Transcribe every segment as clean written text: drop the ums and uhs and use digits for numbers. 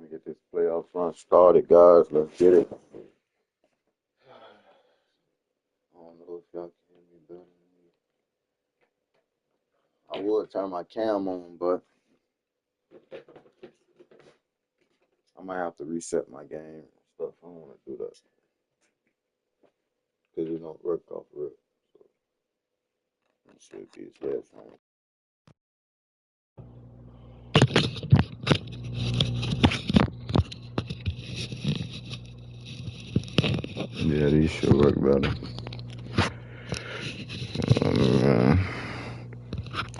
Trying to get this playoff run started, guys. Let's get it. I don't know if y'all can hear me better than me. I would turn my cam on, but I might have to reset my game and stuff. I don't want to do that because it don't work off rip. So it should be his headphones. Yeah, these should work better.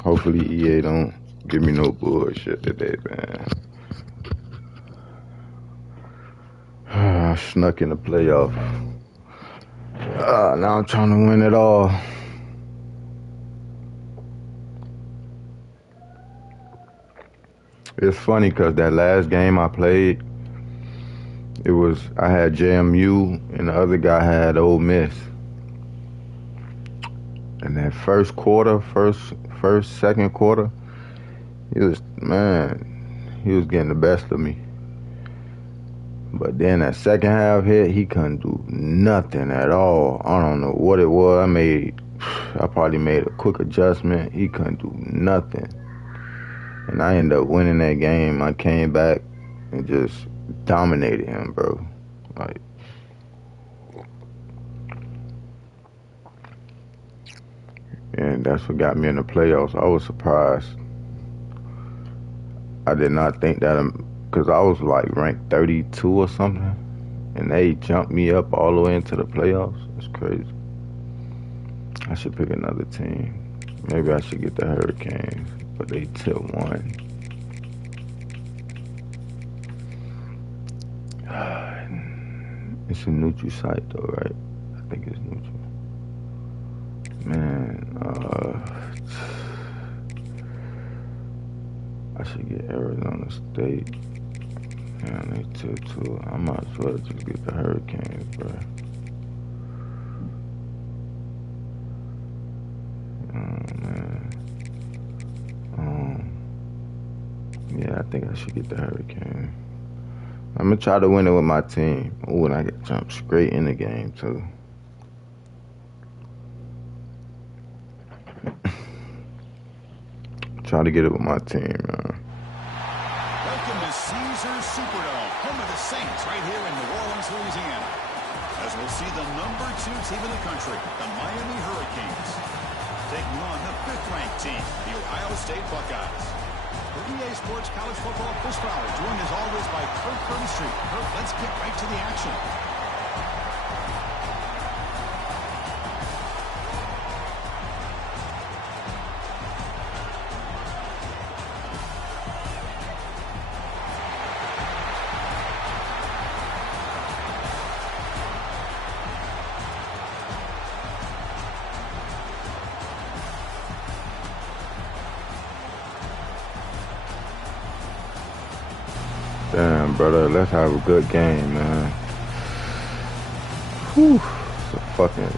Hopefully EA don't give me no bullshit today, man. I snuck in the playoff. Now I'm trying to win it all. It's funny because that last game I played, I had JMU and the other guy had Ole Miss. And that second quarter, he was getting the best of me. But then that second half hit, he couldn't do nothing at all. I don't know what it was. I probably made a quick adjustment. He couldn't do nothing. And I ended up winning that game. I came back and just dominated him, bro. And that's what got me in the playoffs. I was surprised. I did not think that, because I was like ranked 32 or something, and they jumped me up all the way into the playoffs. It's crazy. I should pick another team. Maybe I should get the Hurricanes, but they took one. It's a neutral site though, right? I think it's neutral. Man, I should get Arizona State. Man, they took two. I might as well just get the Hurricanes, bro. Yeah, I think I should get the Hurricane. I'm gonna try to win it with my team. Ooh, and I get jumped straight in the game too. Try to get it with my team, man. Welcome to Caesars Superdome, home of the Saints, right here in New Orleans, Louisiana. As we'll see the number 2 team in the country, the Miami Hurricanes, taking on the 5th-ranked team, the Ohio State Buckeyes. For EA Sports College Football, Chris Fowler, joined as always by Kirk Street. Kirk, let's get right to the action. Damn, brother, let's have a good game, man. Whew, it's a fucking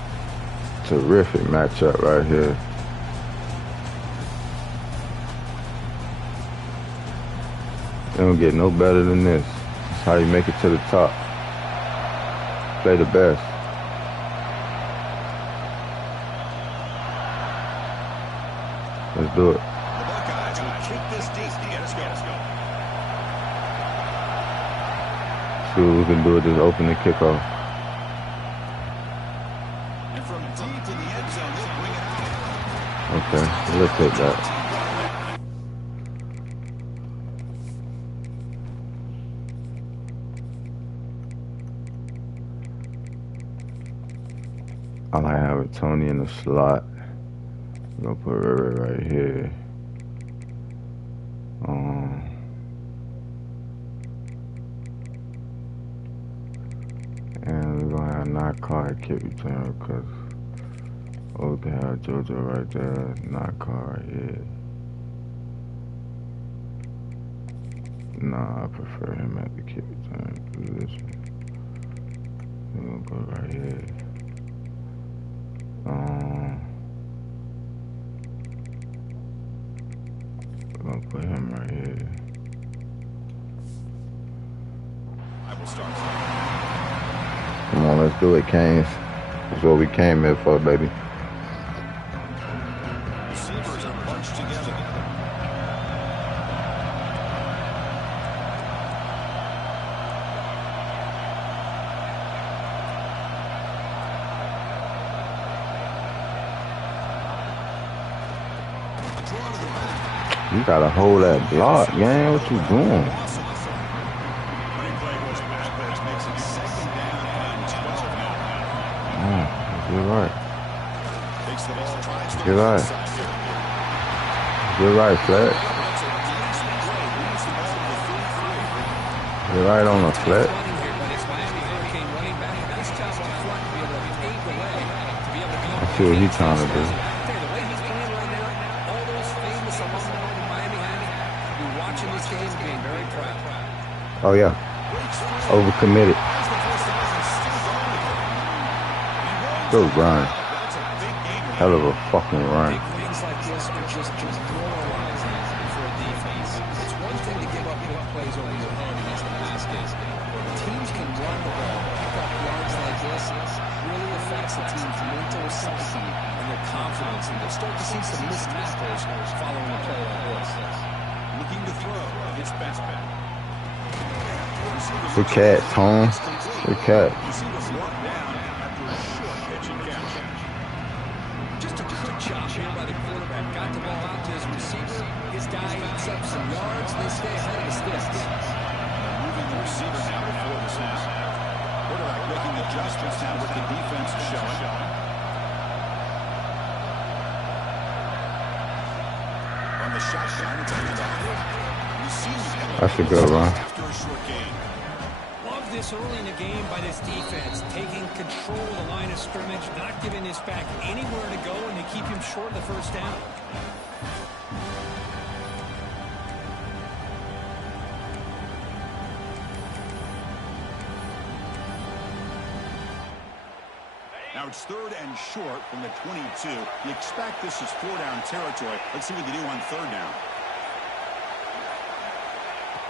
terrific matchup right here. It don't get no better than this. It's how you make it to the top. Play the best. Let's do it. The Buckeyes will kick this deep to get us going. See what we can do with this opening kickoff. And from deep to the end zone, they'll bring it out. Okay, let's take that. I like having Tony in the slot. I'm gonna put Riri right here. And we're gonna have not car kick return because we can have JoJo right there, not car right here. Nah, I prefer him at the kick return position. We're gonna go right here. We're gonna put him right here. Let's do it, Canes. That's what we came here for, baby. Receivers are bunched together. You gotta hold that block, man. What you doing? You're right. You're right. You're right, Flat. You're right on the Flat. I see what he's trying to do. Oh, yeah. Overcommitted. Good run. Hell of a fucking run. Things like this are just demoralizing for a defense. It's one thing to give up big plays over your head against the pass game. Teams can run the ball, pick up yards like this. It really affects a team's mental psyche and their confidence, and they'll start to see some missed tackles following a play like this. Looking to throw. It's best bet. Good catch, Tom. Good catch. Just a good job here by the quarterback. Got the ball out to his receiver. His guy eats up some yards. They stay ahead of the sticks. Moving the receiver now before the snap. Quarterback making adjustments now with the defense showing. On the shotgun, it's That's a good run. after a short gain. Love this early in the game by this defense, taking control of the line of scrimmage, not giving this back anywhere to go, and they keep him short of the first down. Now it's 3rd and short from the 22. You expect this is 4-down territory. Let's see what they do on 3rd down.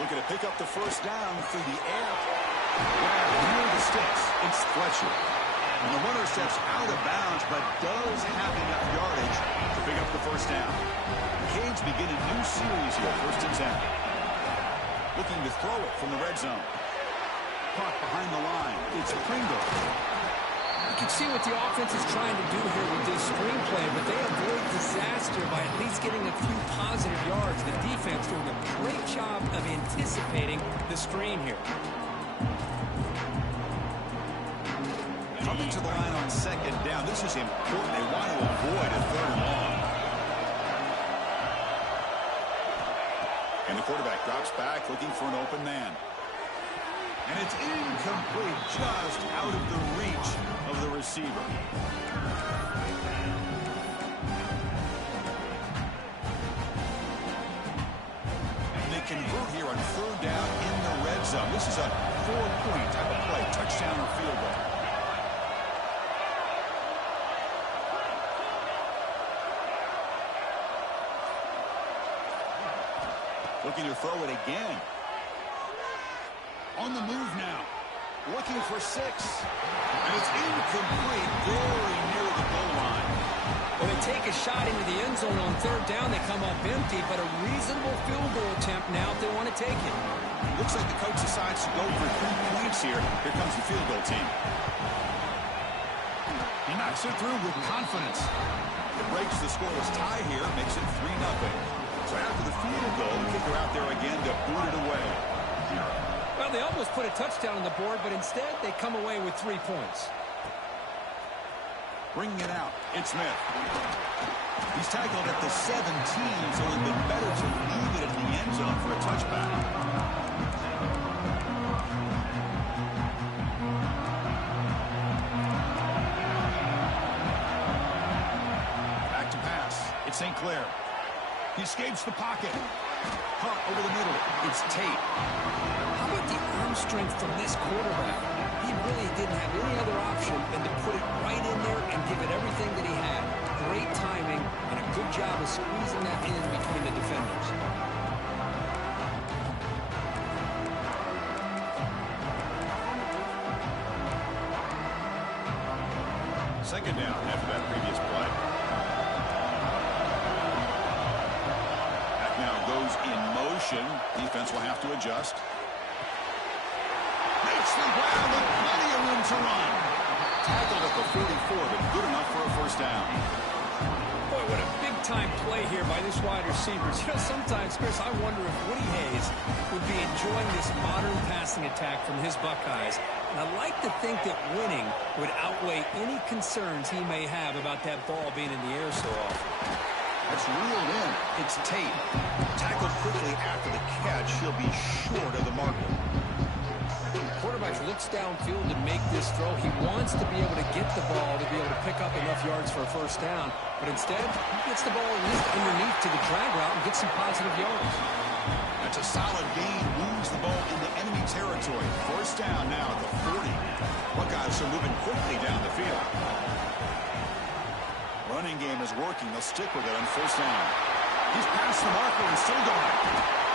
Looking to pick up the first down through the air. Near the sticks, it's Fletcher. And the runner steps out of bounds, but does have enough yardage to pick up the first down. The Canes begin a new series here, 1st and 10. Looking to throw it from the red zone. Caught behind the line. It's Pringle. You can see what the offense is trying to do here with this screenplay, but they avoid disaster by at least getting a few positive yards. The defense doing a great job of anticipating the screen here. Coming to the line on 2nd down. This is important. They want to avoid a 3rd and long. And the quarterback drops back looking for an open man. And it's incomplete, just out of the reach of the receiver. And they convert here on 3rd down in the red zone. This is a 4-point type of play, touchdown or field goal. Looking to throw it again. On the move now. Looking for 6. And it's incomplete, very near the goal line. When they take a shot into the end zone on 3rd down, they come up empty, but a reasonable field goal attempt now if they want to take it. Looks like the coach decides to go for 3 points here. Here comes the field goal team. He knocks it through with confidence. It breaks the scoreless tie here, makes it 3-0. So after the field goal, the kicker out there again to boot it away. Well, they almost put a touchdown on the board, but instead they come away with 3 points. Bringing it out, it's Smith. He's tackled at the 17, so it would have been better to leave it at the end zone for a touchback. Back to pass. It's St. Clair. He escapes the pocket. Caught over the middle. It's Tate. How about the arm strength from this quarterback? He really didn't have any other option than to put it right in there and give it everything that he had. Great timing and a good job of squeezing that in between the defenders. second down after that previous play. That now goes in motion. Defense will have to adjust. Makes the grab with plenty of room to run. Tackled at the 44, but good enough for a first down. Boy, what a big-time play here by this wide receiver. You know, sometimes, Chris, I wonder if Woody Hayes would be enjoying this modern passing attack from his Buckeyes. And I'd like to think that winning would outweigh any concerns he may have about that ball being in the air so often. That's reeled in. It's Tate. Tackled quickly after the catch. He'll be short of the marker. Quarterback looks downfield to make this throw. He wants to be able to get the ball to be able to pick up enough yards for a first down. But instead, he gets the ball at least underneath to the drag route and gets some positive yards. That's a solid gain. Moves the ball into enemy territory. First down now at the 40. Buckeyes are moving quickly down the field. Running game is working. They'll stick with it on first down. He's past the marker and still going.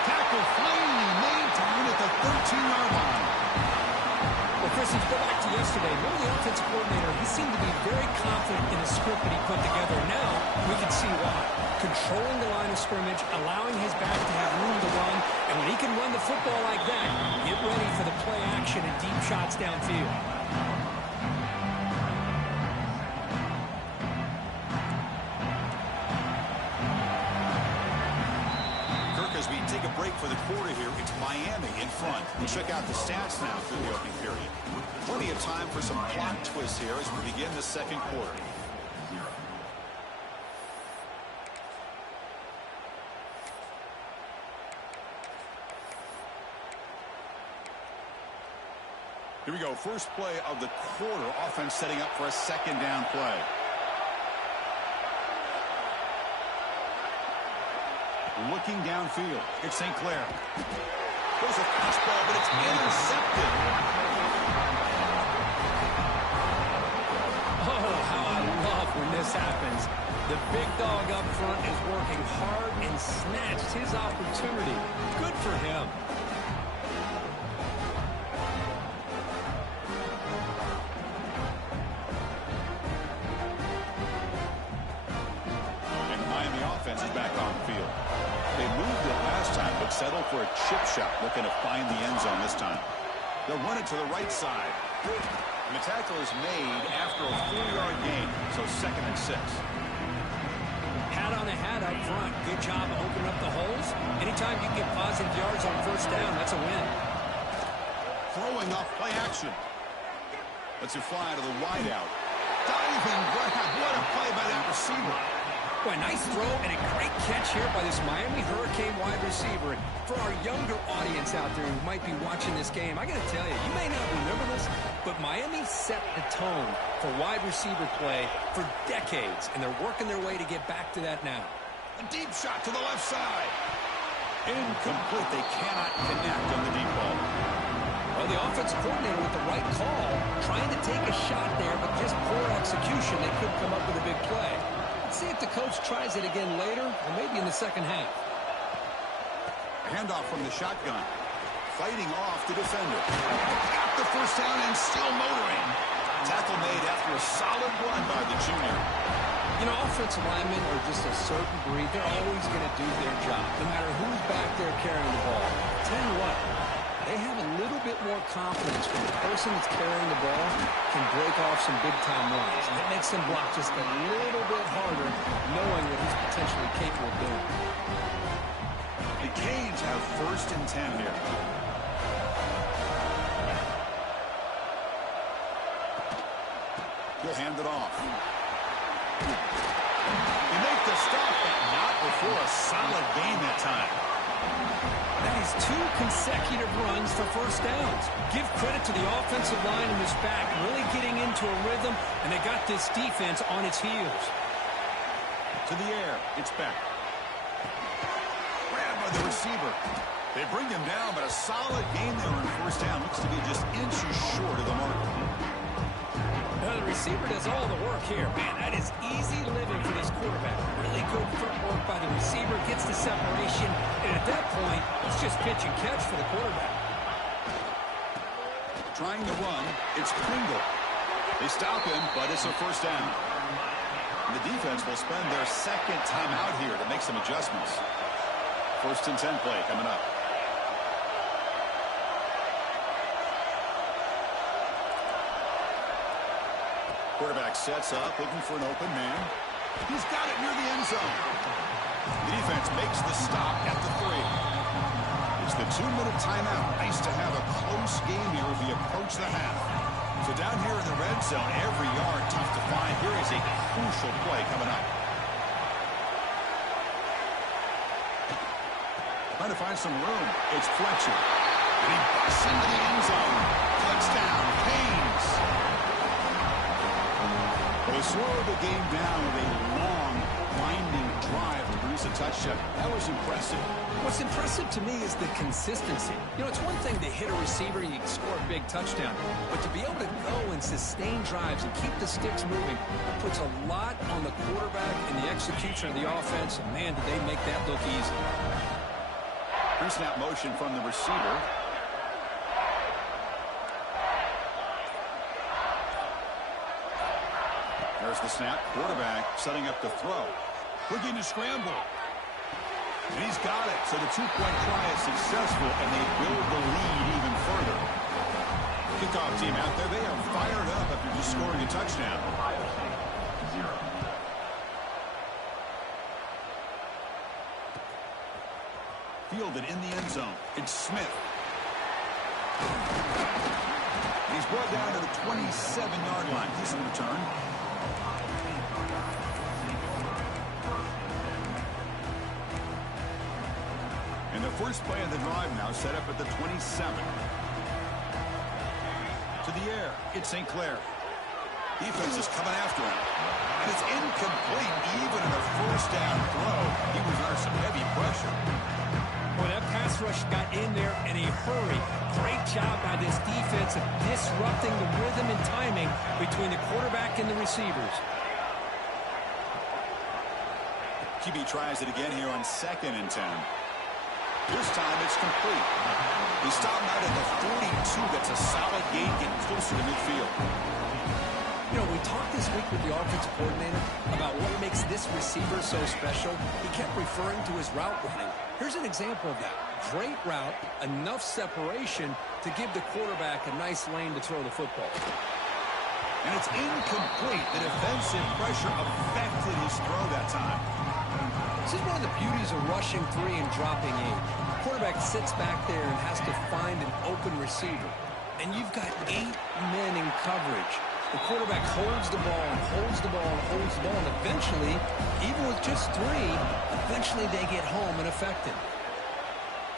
Tackle finally made to win at the 13-yard line. Well, Chris, if you go back to yesterday, remember the offensive coordinator, he seemed to be very confident in the script that he put together. Now, we can see why. Controlling the line of scrimmage, allowing his back to have room to run, and when he can run the football like that, get ready for the play action and deep shots downfield. As we take a break for the quarter here, it's Miami in front. We'll check out the stats now through the opening period. Plenty of time for some plot twists here as we begin the second quarter. Here we go. First play of the quarter. Offense setting up for a second down play. Looking downfield. It's St. Clair. There's a fastball, but it's intercepted. Oh, how I love when this happens. The big dog up front is working hard and snatched his opportunity. Good for him. And the Miami offense is back on the field. They moved it last time, but settled for a chip shot, looking to find the end zone this time. They'll run it to the right side. And the tackle is made after a 4-yard gain, so 2nd and 6. Hat on a hat up front. Good job opening up the holes. Anytime you get positive yards on first down, that's a win. Throwing off play action. Lets it fly to the wideout. Diving grab. What a play by that receiver. Boy, nice throw and a great catch here by this Miami Hurricane wide receiver. And for our younger audience out there who might be watching this game, I got to tell you, you may not remember this, but Miami set the tone for wide receiver play for decades, and they're working their way to get back to that now. A deep shot to the left side. Incomplete. They cannot connect on the deep ball. Well, the offensive coordinator with the right call, trying to take a shot there, but just poor execution. They couldn't come up with a big play. Let's see if the coach tries it again later, or maybe in the second half. Handoff from the shotgun. Fighting off the defender. Got the first down and still motoring. Tackle made after a solid run by the junior. You know, offensive linemen are just a certain breed. They're always going to do their job, no matter who's back there carrying the ball. Tell you what, they have a little bit more confidence when the person that's carrying the ball can break off some big-time runs. And it makes them block just a little bit harder, knowing what he's potentially capable of doing. The Canes have 1st and 10 here. He'll hand it off. They make the stop, but not before a solid gain that time. That is 2 consecutive runs for first downs. Give credit to the offensive line in this back, really getting into a rhythm, and they got this defense on its heels. To the air, it's back. Grabbed by the receiver. They bring him down, but a solid gain there on first down. Looks to be just inches short of the mark. The receiver does all the work here. Man, that is easy living for this quarterback. Really good footwork by the receiver, gets the separation, and at that point, it's just pitch and catch for the quarterback. Trying to run, it's Pringle. They stop him, but it's a first down. And the defense will spend their second timeout here to make some adjustments. 1st and 10 play coming up. Quarterback sets up, looking for an open man. He's got it near the end zone. The defense makes the stop at the 3. It's the 2-minute timeout. Nice to have a close game here as we approach the half. So down here in the red zone, every yard tough to find. Here is a crucial play coming up. Trying to find some room. It's Fletcher. And he busts into the end zone. Touchdown, Canes. They slowed the game down with a long, winding drive to produce a touchdown. That was impressive. What's impressive to me is the consistency. You know, it's one thing to hit a receiver and you can score a big touchdown, but to be able to go and sustain drives and keep the sticks moving, it puts a lot on the quarterback and the execution of the offense. And man, did they make that look easy. Pre-snap motion from the receiver. There's the snap. Quarterback setting up the throw. Looking to scramble. And he's got it. So the 2-point try is successful, and they build the lead even further. Kickoff team out there, they are fired up after just scoring a touchdown. Fielded in the end zone. It's Smith. He's brought down to the 27-yard line. Decent return. And the first play of the drive now set up at the 27. To the air, it's St. Clair. Defense is coming after him. And it's incomplete even in a first down throw. He was under some heavy pressure. Well, that pass rush got in there in a hurry. Great job by this defense of disrupting the rhythm and timing between the quarterback and the receivers. QB tries it again here on 2nd and 10. This time it's complete. He stopped out at the 42. That's a solid gain, getting closer to midfield. You know, we talked this week with the offensive coordinator about what makes this receiver so special. He kept referring to his route running. Here's an example of that. Great route, enough separation to give the quarterback a nice lane to throw the football. And it's incomplete. The defensive pressure affected his throw that time. This is one of the beauties of rushing 3 and dropping 8. The quarterback sits back there and has to find an open receiver. And you've got 8 men in coverage. The quarterback holds the ball and holds the ball and holds the ball. And eventually, even with just 3, eventually they get home and affected.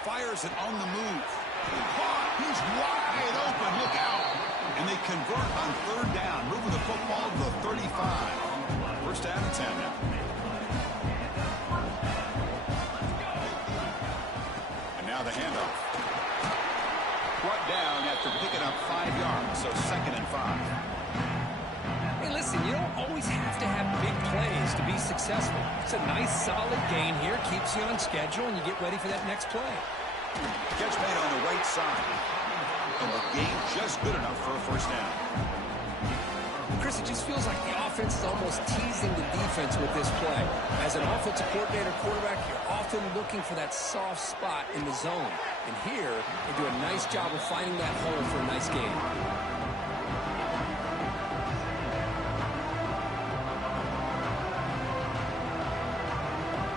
Fires it on the move. He's wide open. Look out. And they convert on 3rd down, moving the football to the 35. First down and 10 now. And now the handoff. Brought down after picking up 5 yards, so 2nd and 5. Hey, listen, you don't always have to have big plays to be successful. It's a nice, solid gain here. Keeps you on schedule, and you get ready for that next play. Catch made on the right side. And the gain just good enough for a first down. Chris, it just feels like the offense is almost teasing the defense with this play. As an offensive coordinator quarterback, you're often looking for that soft spot in the zone. And here, they do a nice job of finding that hole for a nice gain.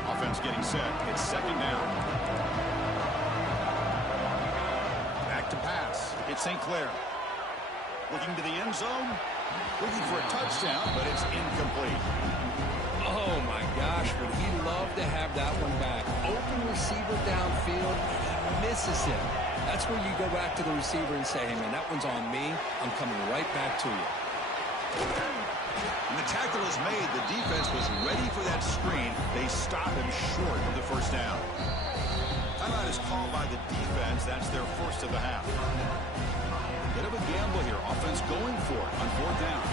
Offense getting set. It's 2nd down. Back to pass. It's St. Clair. Looking to the end zone. Looking for a touchdown, but it's incomplete. Oh, my gosh, would he love to have that one back. Open receiver downfield, and he misses him. That's where you go back to the receiver and say, hey, man, that one's on me. I'm coming right back to you. And the tackle is made. The defense was ready for that screen. They stop him short of the first down. Timeout is called by the defense. That's their first of the half. Bit of a gamble here. Offense going for it on 4th down.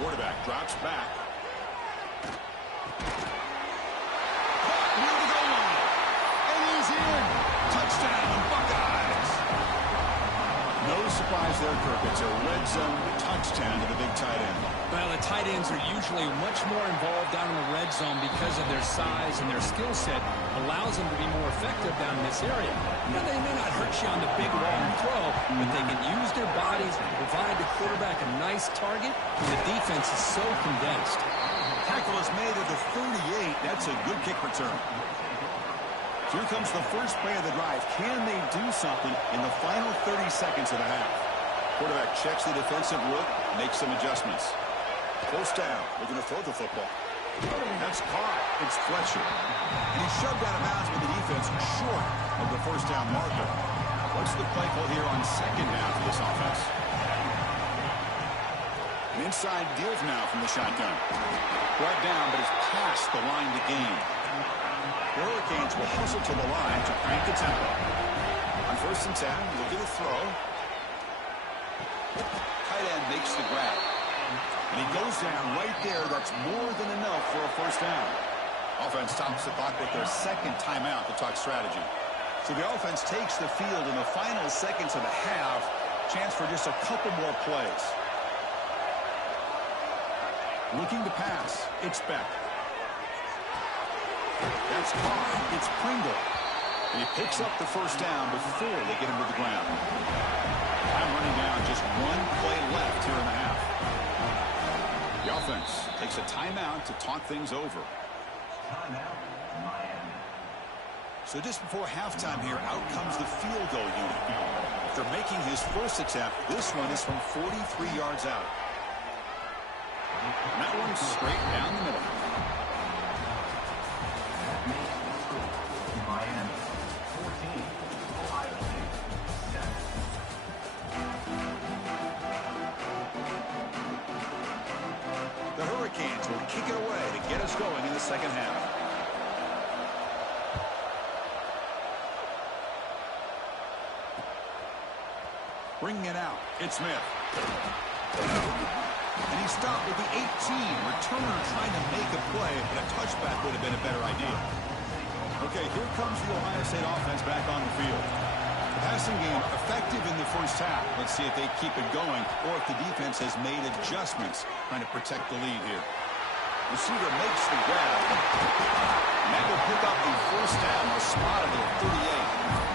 Quarterback drops back. Caught near the goal line. And he's in. Touchdown, Buckeyes. No surprise surprise there, Kirk. It's a red zone touchdown to the big tight end. Well, the tight ends are usually much more involved down in the red zone because of their size and their skill set allows them to be more effective down in this area. Now, they may not hurt you on the big long throw, but they can use their bodies to provide the quarterback a nice target when the defense is so condensed. Tackle is made at the 38. That's a good kick return. Here comes the first play of the drive. Can they do something in the final 30 seconds of the half? Quarterback checks the defensive look, makes some adjustments. First down. We're going to throw the football. That's caught. It's Fletcher. And he's shoved out of bounds with the defense short of the first down marker. What's the play call here on second half of this offense? An inside deal now from the shotgun. Brought down, but it's past the line to gain. The Hurricanes will hustle to the line to crank the tempo. On 1st and 10, look at the throw. Tight end makes the grab. And he goes down right there. That's more than enough for a first down. Offense stops the clock with their second timeout to talk strategy. So the offense takes the field in the final seconds of the half. Chance for just a couple more plays. Looking to pass. It's Beck. That's caught. It's Pringle. And he picks up the first down before they get him to the ground. Time running down, just one play left here in the half. The offense takes a timeout to talk things over. So just before halftime here, out comes the field goal unit. After making his first attempt, this one is from 43 yards out. And that one's straight down the middle. The Hurricanes will kick it away to get us going in the second half. Bringing it out, it's Smith. And he stopped with the 18. Returner trying to make a play, but a touchback would have been a better idea. Okay, here comes the Ohio State offense back on the field. The passing game effective in the first half. Let's see if they keep it going or if the defense has made adjustments trying to protect the lead here. Receiver makes the grab. And that will pick up the first down, the spot of the 38.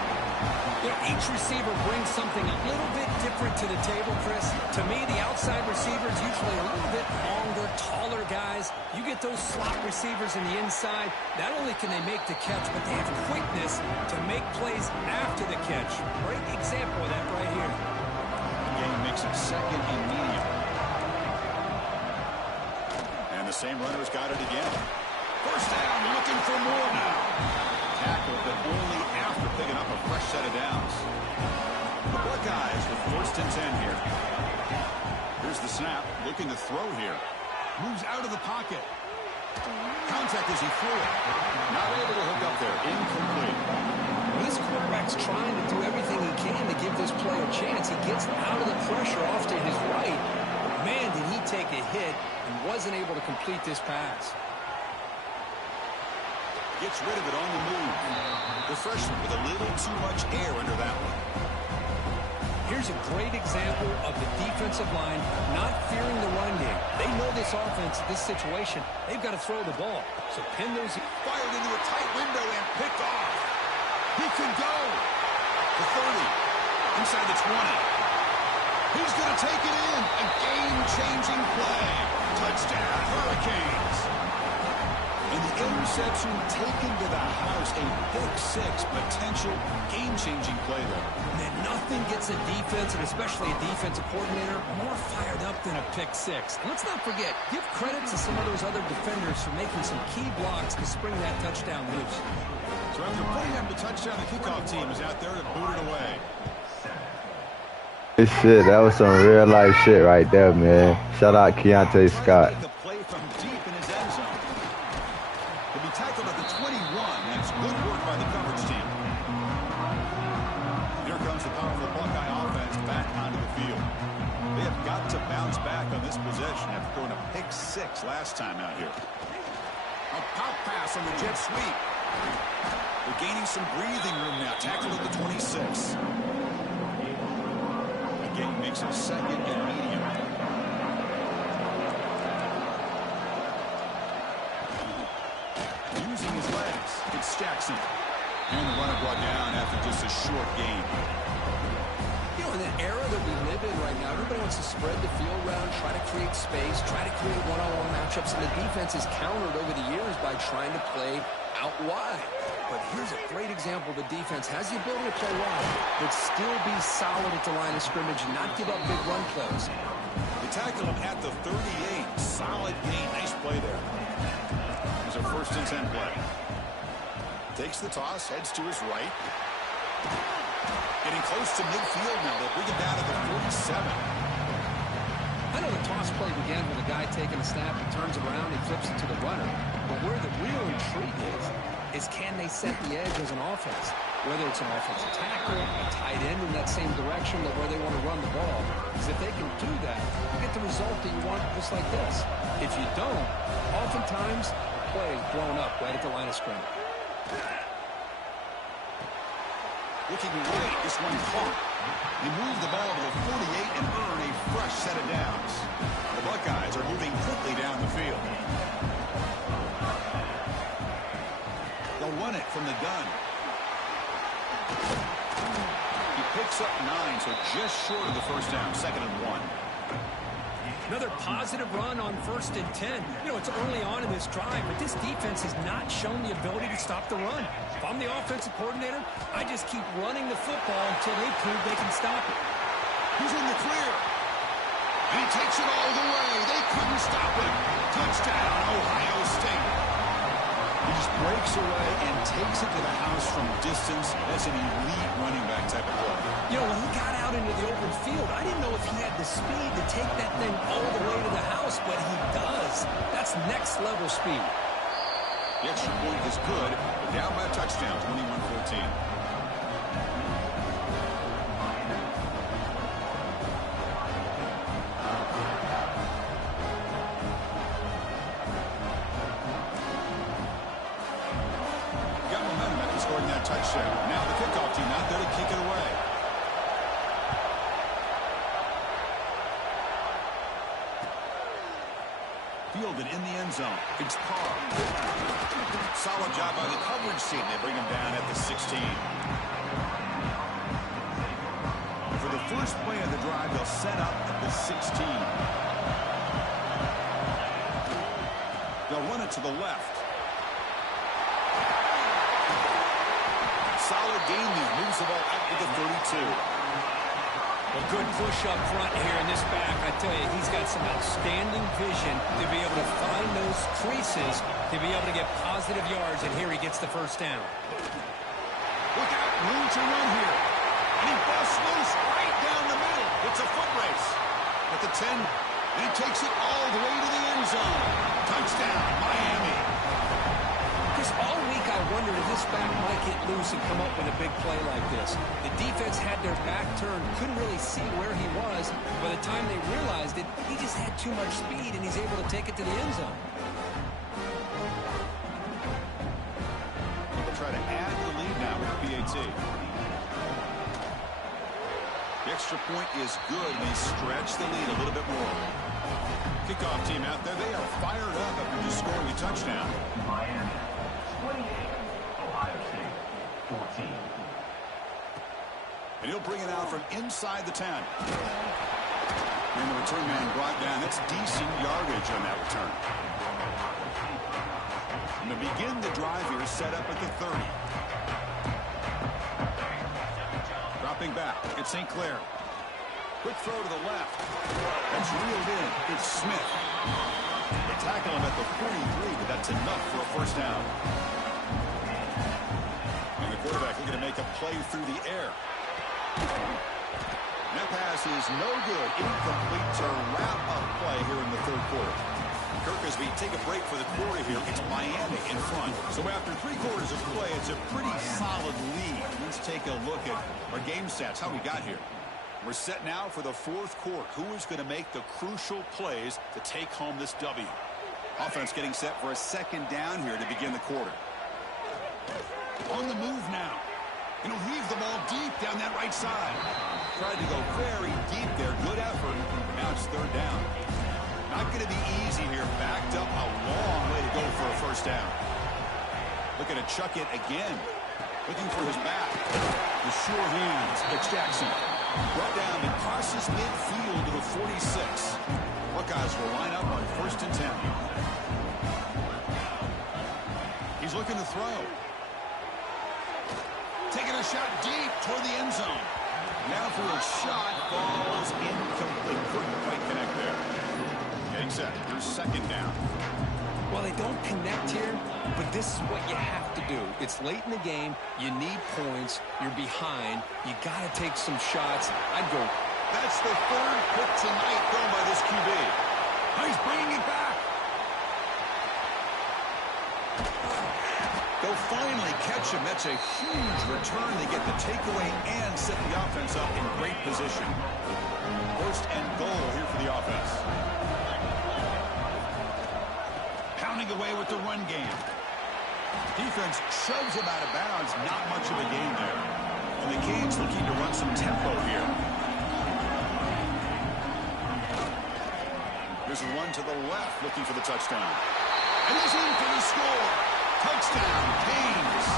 You know, each receiver brings something a little bit different to the table, Chris. To me, the outside receivers usually a little bit longer, taller guys. You get those slot receivers in the inside. Not only can they make the catch, but they have quickness to make plays after the catch. Great example of that right here. The game makes it second and medium. And the same runner's got it again. First down, looking for more now. Tackle, but only after picking up a fresh set of downs. The Buckeyes with 1st and 10 here. Here's the snap, looking to throw here. Moves out of the pocket. Contact as he threw it. Not able to hook up there. Incomplete. This quarterback's trying to do everything he can to give this player a chance. He gets out of the pressure off to his right. But man, did he take a hit and wasn't able to complete this pass. Gets rid of it on the move. The freshman with a little too much air under that one. Here's a great example of the defensive line not fearing the run game. They know this offense, this situation, they've got to throw the ball. So pin those. Fired into a tight window and picked off. He can go. The 30. Inside the 20. He's going to take it in. A game-changing play. Touchdown, Hurricanes. And the interception taken to the house. A pick-6 potential game-changing play there. Man, nothing gets a defense, and especially a defensive coordinator, more fired up than a pick-6. And let's not forget, give credit to some of those other defenders for making some key blocks to spring that touchdown loose. So after putting up the touchdown, the kickoff team is out there to boot it away. This shit, that was some real life shit right there, man. Shout out Keontae Scott. The play from deep in his end zone. He'll be tackled at the 21. That's good work by the coverage team. Here comes the powerful Buckeye offense back onto the field. They have got to bounce back on this possession after throwing a pick-6 last time out here. A pop pass on the jet sweep. They're gaining some breathing room now. Tackled at the 26. A gain makes him second and medium. Using his legs, it's Jackson. And the runner brought down after just a short gain. You know, in the era that we live in right now, everybody wants to spread the field around, try to create space, try to create one-on-one matchups, and the defense has countered over the years by trying to play out wide. But here's a great example. The defense has the ability to play wide, but still be solid at the line of scrimmage and not give up big run plays. They tackle him at the 38. Solid gain. Nice play there. Here's a 1st and 10 play. Takes the toss, heads to his right. Getting close to midfield now. They'll bring it down to the 47. I know the toss play began with a guy taking a snap, he turns around, he flips it to the runner. But where the real intrigue is can they set the edge as an offense? Whether it's an offensive tackle, a tight end in that same direction, but where they want to run the ball. Because if they can do that, you get the result that you want just like this. If you don't, oftentimes, play is blown up right at the line of scrimmage. Looking right, this one caught. They move the ball to the 48 and earn a fresh set of downs. The Buckeyes are moving quickly down the field. They'll run it from the gun. He picks up 9, so just short of the 1st down, 2nd and 1. Another positive run on 1st and 10. You know, it's early on in this drive, but this defense has not shown the ability to stop the run. If I'm the offensive coordinator, I just keep running the football until they prove they can stop it. He's in the clear. And he takes it all the way. They couldn't stop him. Touchdown, Ohio State. He just breaks away and takes it to the house from distance. That's an elite running back type of play. You know, when he got out into the open field, I didn't know if he had the speed to take that thing all the way to the house, but he does. That's next level speed. The extra point is good, but down by a touchdown, 21-14. Got momentum after scoring that touchdown. Now the kickoff team out there to kick it away. Fielded in the end zone. It's Carr. Solid job by the coverage team. They bring him down at the 16. For the first play of the drive, they'll set up at the 16. They'll run it to the left. Solid gain there. Moves the ball out to the 32. A good push up front here in this back. I tell you, he's got some outstanding vision to be able to find those creases, to be able to get positive yards, and here he gets the 1st down. Look out, room to run here. And he busts loose right down the middle. It's a foot race. At the 10, and he takes it all the way to the end zone. Touchdown, Miami. Because all week I wondered if this back might get loose and come up with a big play like this. The defense had their back turned, couldn't really see where he was. By the time they realized it, he just had too much speed, and he's able to take it to the end zone. They'll try to add to the lead now with the PAT. The extra point is good. They stretch the lead a little bit more. Kickoff team out there. They are fired up after just scoring a touchdown. Miami 28, Ohio State 14. And he'll bring it out from inside the 10. And the return man brought down. That's decent yardage on that return. And to begin the drive here, set up at the 30. Dropping back, it's St. Clair. Quick throw to the left. That's reeled in. It's Smith. They tackle him at the 43, but that's enough for a 1st down. And the quarterback looking to make a play through the air. That pass is no good. Incomplete to wrap up play here in the 3rd quarter. Kirk, as we take a break for the quarter here, it's Miami in front. So after 3 quarters of play, it's a pretty solid lead. Let's take a look at our game stats, how we got here. We're set now for the 4th quarter. Who is going to make the crucial plays to take home this W? Offense getting set for a 2nd down here to begin the quarter. On the move now. And he'll heave the ball deep down that right side. Tried to go very deep there. Good effort. Now it's third down. Not going to be easy here. Backed up a long way to go for a first down. Looking to chuck it again. Looking for his back. The sure hands. It's Jackson. Brought down and crosses midfield to the 46. Buckeyes will line up on 1st and 10. He's looking to throw. Taking a shot deep toward the end zone. Now for a shot. Falls incomplete. Couldn't quite connect there. Getting set. Here's second down. Well, they don't connect here, but this is what you have to do. It's late in the game. You need points. You're behind. You got to take some shots. I'd go. That's the third pick tonight thrown by this QB. He's bringing it back. They'll finally catch him. That's a huge return. They get the takeaway and set the offense up in great position. 1st and goal here for the offense. Pounding away with the run game. Defense shoves him out of bounds. Not much of a gain there. And the Canes looking to run some tempo here. There's a run to the left looking for the touchdown. And he's in for the score. Touchdown, Canes.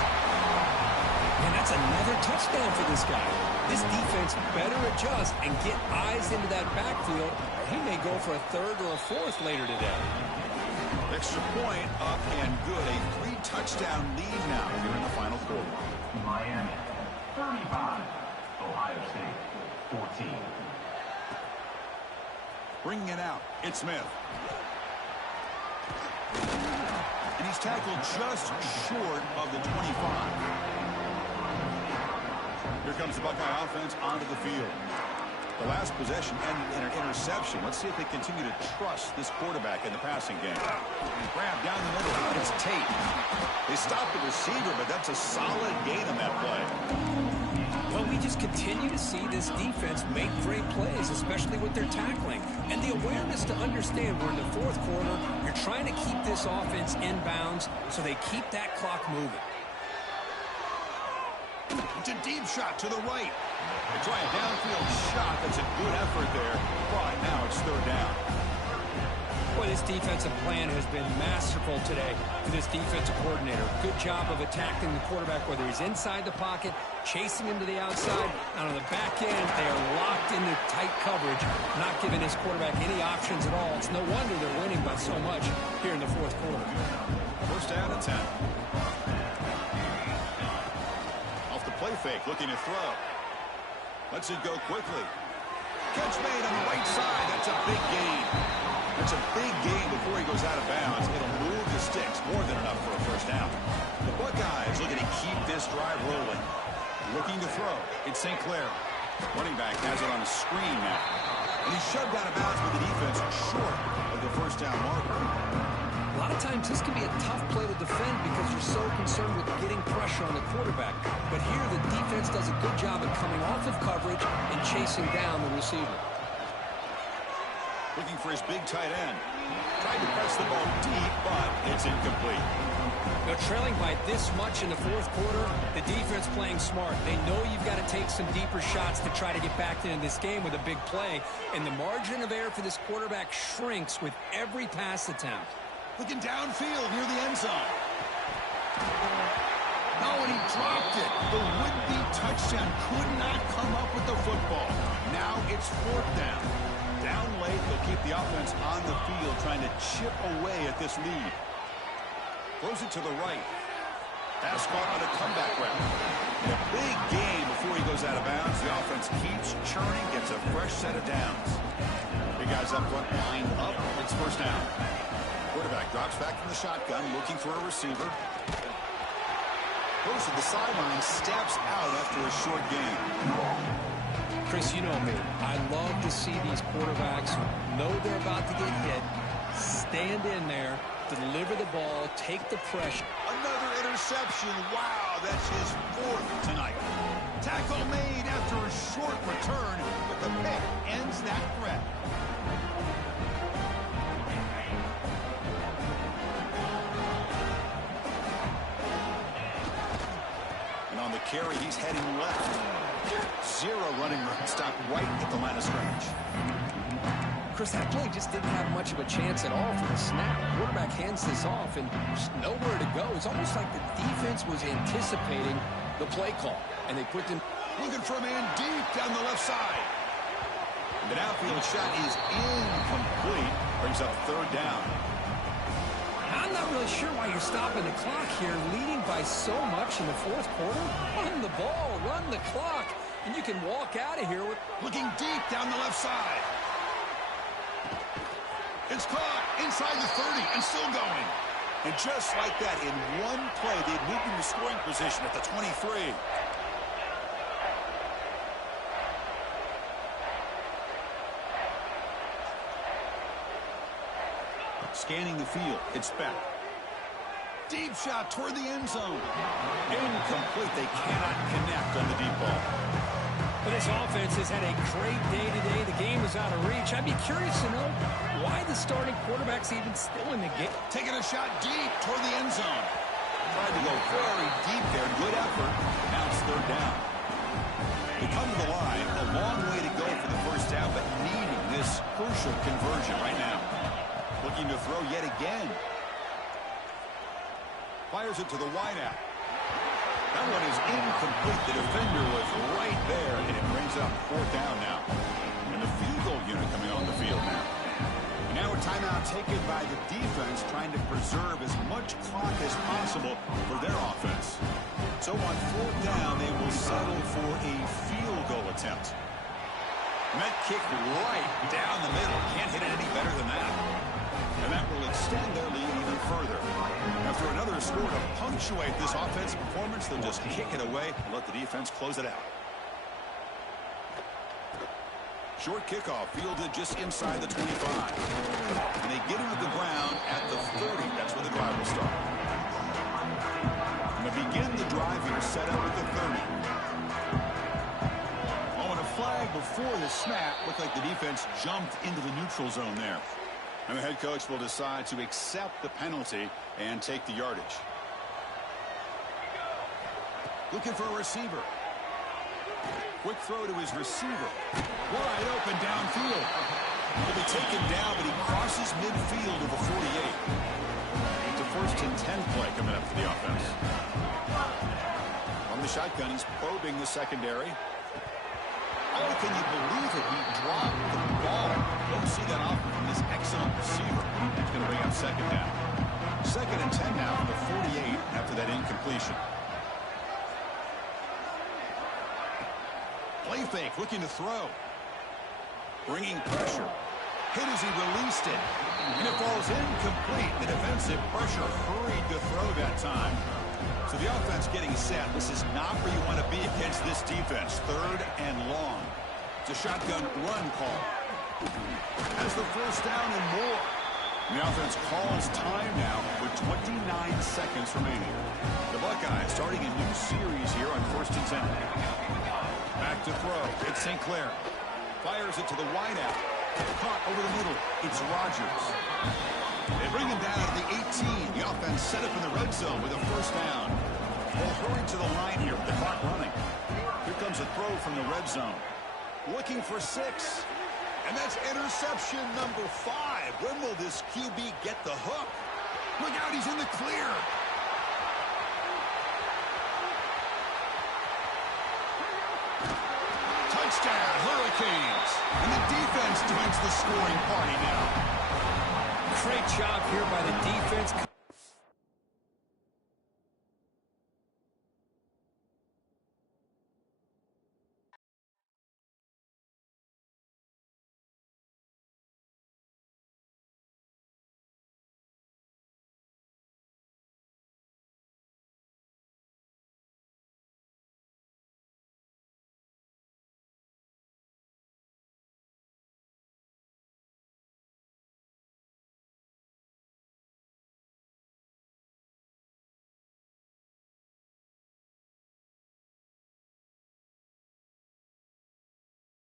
And that's another touchdown for this guy. This defense better adjust and get eyes into that backfield. He may go for a third or a fourth later today. Extra point up and good. A 3-touchdown lead now here in the final quarter. Miami 35, Ohio State 14. Bringing it out. It's Smith. And he's tackled just short of the 25. Here comes the Buckeye offense onto the field. The last possession ended in an interception. Let's see if they continue to trust this quarterback in the passing game. Grab down the middle. It's Tate. They stopped the receiver, but that's a solid gain on that play. Well, we just continue to see this defense make great plays, especially with their tackling. And the awareness to understand we're in the fourth quarter, you're trying to keep this offense in bounds so they keep that clock moving. It's a deep shot to the right. They try a downfield shot. That's a good effort there. But now it's third down. Boy, this defensive plan has been masterful today for this defensive coordinator. Good job of attacking the quarterback, whether he's inside the pocket, chasing him to the outside, and on the back end, they are locked into tight coverage, not giving his quarterback any options at all. It's no wonder they're winning by so much here in the fourth quarter. First down and 10. Off the play fake, looking to throw. Lets it go quickly. Catch made on the right side. That's a big gain. That's a big gain before he goes out of bounds. It'll move the sticks. More than enough for a first down. The Buckeyes looking to keep this drive rolling. Looking to throw. It's St. Clair. Running back has it on a screen now. And he's shoved out of bounds with the defense short of the first down marker. A lot of times this can be a tough play to defend because you're so concerned with getting pressure on the quarterback. But here the defense does a good job of coming off of coverage and chasing down the receiver. Looking for his big tight end. Tried to press the ball deep, but it's incomplete. They're trailing by this much in the fourth quarter. The defense playing smart. They know you've got to take some deeper shots to try to get back into this game with a big play. And the margin of error for this quarterback shrinks with every pass attempt. Looking downfield near the end zone. No, and he dropped it. The would-be touchdown could not come up with the football. Now it's fourth down. Down late, they'll keep the offense on the field trying to chip away at this lead. Throws it to the right. Pass caught on a comeback route. In a big game before he goes out of bounds, the offense keeps churning, gets a fresh set of downs. Big guys up front, lined up. It's first down. Quarterback drops back from the shotgun, looking for a receiver. Goes to the sideline, steps out after a short gain. Chris, you know me. I love to see these quarterbacks who know they're about to get hit, stand in there, deliver the ball, take the pressure. Another interception. Wow, that's his fourth tonight. Tackle made after a short return, but the pick ends that threat. And on the carry. He's heading left. Zero running room. Stopped right at the line of scrimmage. Chris, that play just didn't have much of a chance at all for the snap. Quarterback hands this off and just nowhere to go. It's almost like the defense was anticipating the play call, and they put them looking for a man deep down the left side. The outfield shot is incomplete. Brings up third down. I'm not really sure why you're stopping the clock here, leading by so much in the fourth quarter. Run the ball, run the clock, and you can walk out of here with looking deep down the left side. It's caught inside the 30 and still going. And just like that, in one play, they'd moved into scoring position at the 23. Scanning the field, it's back. Deep shot toward the end zone. Incomplete. They cannot connect on the deep ball. But this offense has had a great day today. The game is out of reach. I'd be curious to know why the starting quarterback's even still in the game. Taking a shot deep toward the end zone. Tried to go very deep there. Good effort. Now it's third down. They come to the line. A long way to go for the first down, but needing this crucial conversion right now. Looking to throw yet again. Fires it to the wideout. That one is incomplete. The defender was right there, and it brings up fourth down now. And the field goal unit coming on the field now. And now a timeout taken by the defense, trying to preserve as much clock as possible for their offense. So on fourth down, they will settle for a field goal attempt. And that kick right down the middle. Can't hit it any better than that. And that will extend their lead even further. After another score to punctuate this offensive performance, they'll just kick it away and let the defense close it out. Short kickoff fielded just inside the 25. And they get him to the ground at the 30. That's where the drive will start. And to begin the drive here, set up at the 30. Oh, and a flag before the snap. Looked like the defense jumped into the neutral zone there. And the head coach will decide to accept the penalty and take the yardage. Looking for a receiver. Quick throw to his receiver. Wide open downfield. Will be taken down, but he crosses midfield to the 48. It's a 1st and 10 play coming up for the offense. From the shotgun, he's probing the secondary. Oh, can you believe it? He dropped the ball. Don't see that often from this excellent receiver. It's going to bring up second down. 2nd and 10 now from the 48 after that incompletion. Play fake, looking to throw. Bringing pressure. Hit as he released it. And it falls incomplete. The defensive pressure hurried to throw that time. So the offense getting set. This is not where you want to be against this defense. 3rd and long. It's a shotgun run call. Has the first down and more. The offense calls time now with 29 seconds remaining. The Buckeyes starting a new series here on 1st and 10. Back to throw. It's St. Clair. Fires it to the wideout. Caught over the middle. It's Rogers. They bring him down at the 18. The offense set up in the red zone with a first down. They'll hurry to the line here with the clock running. Here comes a throw from the red zone. Looking for 6. And that's interception number 5. When will this QB get the hook? Look out, he's in the clear. Touchdown, Hurricanes. And the defense joins the scoring party now. Great job here by the defense.